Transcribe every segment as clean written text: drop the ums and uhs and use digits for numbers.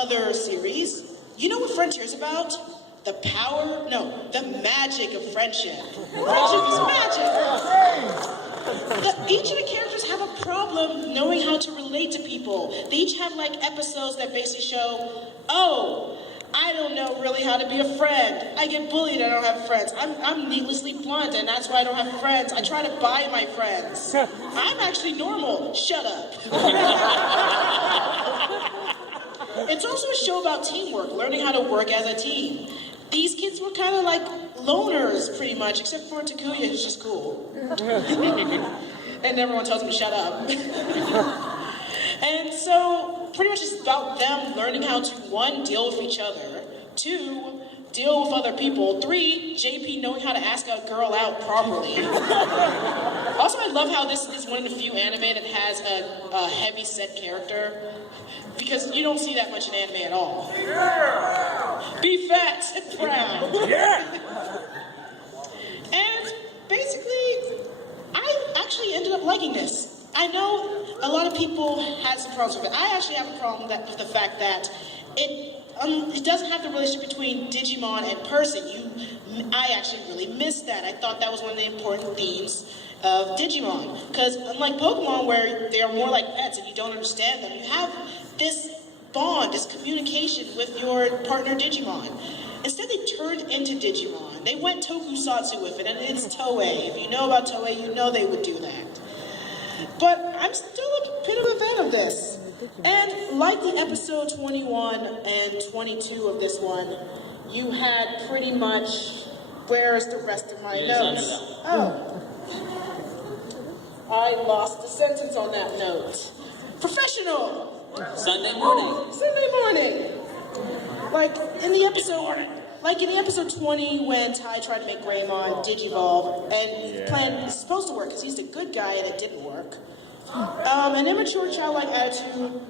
other series, you know what Frontier is about? The magic of friendship. Friendship is magic. Each of the characters have a problem knowing how to relate to people. They each have like episodes that basically show, oh, I don't know really how to be a friend. I get bullied, I don't have friends. I'm needlessly blunt, and that's why I don't have friends. I try to buy my friends. I'm actually normal. Shut up. It's also a show about teamwork, learning how to work as a team. These kids were kind of like loners, pretty much, except for Takuya, who's just cool. And everyone tells him to shut up. And so, pretty much it's about them learning how to, 1, deal with each other, 2, deal with other people, 3, JP knowing how to ask a girl out properly. Also, I love how this is one of the few anime that has a heavy set character, because you don't see that much in anime at all. Yeah. Be fat and proud. Yeah. And basically, I actually ended up liking this. I know a lot of people had some problems with it. I actually have a problem with the fact that it doesn't have the relationship between Digimon and person. I actually really missed that. I thought that was one of the important themes of Digimon. Because unlike Pokemon, where they are more like pets and you don't understand them, you have this bond, this communication with your partner Digimon. Instead, they turned into Digimon. They went tokusatsu with it, and it's Toei. If you know about Toei, you know they would do that. But I'm still a bit of a fan of this. And like the episode 21 and 22 of this one, you had pretty much, where's the rest of my notes? Oh. I lost the sentence on that note. Professional. Sunday morning. Sunday morning. Like in the episode 20 when Tai tried to make Greymon Digivolve, and the plan is supposed to work because he's a good guy and it didn't work. An immature childlike attitude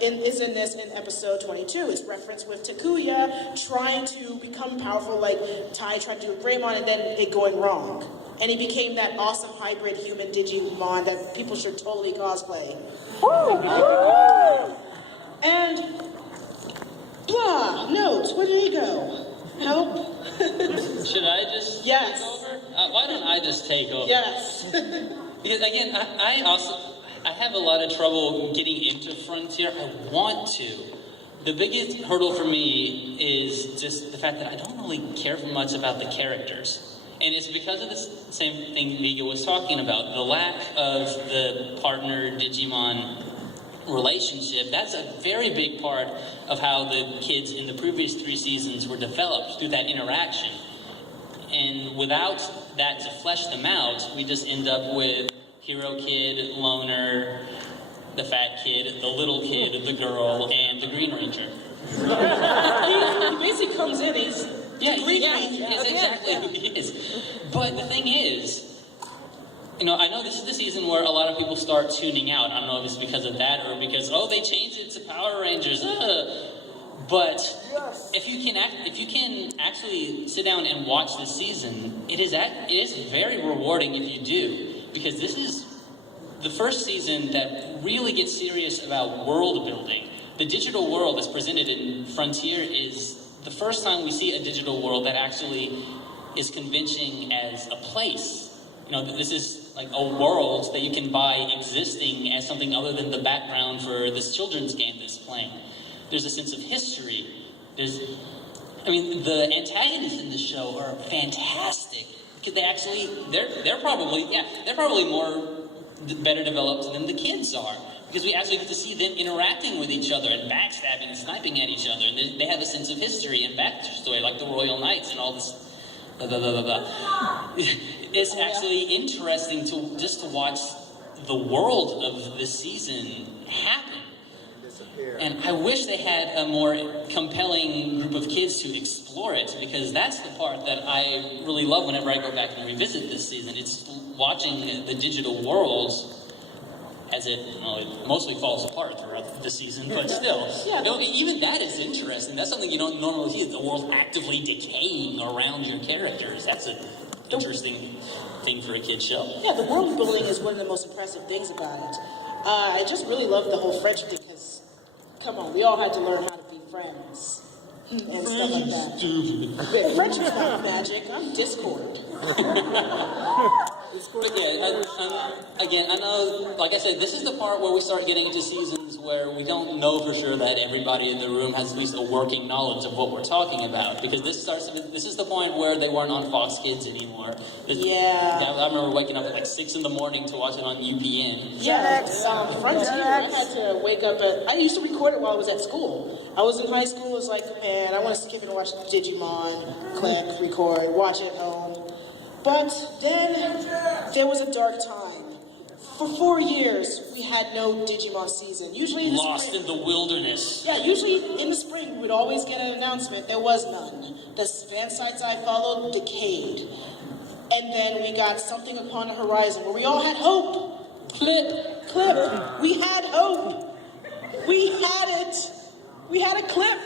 is in this in episode 22. It's referenced with Takuya trying to become powerful like Tai tried to do with Greymon and then it going wrong. And he became that awesome hybrid human Digimon that people should totally cosplay. And blah, notes, where did he go? Help? Should I just take over? Why don't I just take over? Yes. Because again, I have a lot of trouble getting into Frontier. I want to. The biggest hurdle for me is just the fact that I don't really care for much about the characters. And it's because of the same thing Viga was talking about, the lack of the partner Digimon relationship. That's a very big part of how the kids in the previous 3 seasons were developed, through that interaction. And without that to flesh them out, we just end up with hero kid, loner, the fat kid, the little kid, the girl, and the Green Ranger. He basically comes in, he's Green Ranger. It's exactly who he is. But the thing is, I know this is the season where a lot of people start tuning out. I don't know if it's because of that or because, they changed it to Power Rangers. But if you can actually sit down and watch this season, it is very rewarding if you do, because this is the first season that really gets serious about world building. The digital world that's presented in Frontier is the first time we see a digital world that actually is convincing as a place. This is like a world that you can buy existing as something other than the background for this children's game that's playing. There's a sense of history. The antagonists in the show are fantastic, because they're probably better developed than the kids are, because we actually get to see them interacting with each other and backstabbing and sniping at each other, and they have a sense of history and backstory, like the Royal Knights and all this. It's actually interesting to watch the world of this season happen. And I wish they had a more compelling group of kids to explore it, because that's the part that I really love whenever I go back and revisit this season. It's watching the digital world as it mostly falls apart throughout the season, but still, even that is interesting. That's something you don't normally see, the world actively decaying around your characters. That's an interesting thing for a kid's show. Yeah, the world building is one of the most impressive things about it. I just really love the whole friendship thing, because come on, we all had to learn how to be friends. And stuff like that. Yeah, friendship's not magic. I'm Discord. But again, I know, like I said, this is the part where we start getting into seasons where we don't know for sure that everybody in the room has at least a working knowledge of what we're talking about. Because this is the point where they weren't on Fox Kids anymore. I remember waking up at like 6 in the morning to watch it on UPN. Yeah, Frontier, I had to wake up I used to record it while I was at school. I was in high school, it was like, man, I want to skip it and watch Digimon, click, record, watch it at home. But then there was a dark time. For 4 years, we had no Digimon season. Usually in the Lost spring, in the wilderness. Yeah, usually in the spring, we would always get an announcement. There was none. The fan sites I followed decayed. And then we got something upon the horizon where we all had hope. Clip. We had hope. We had it. We had a clip.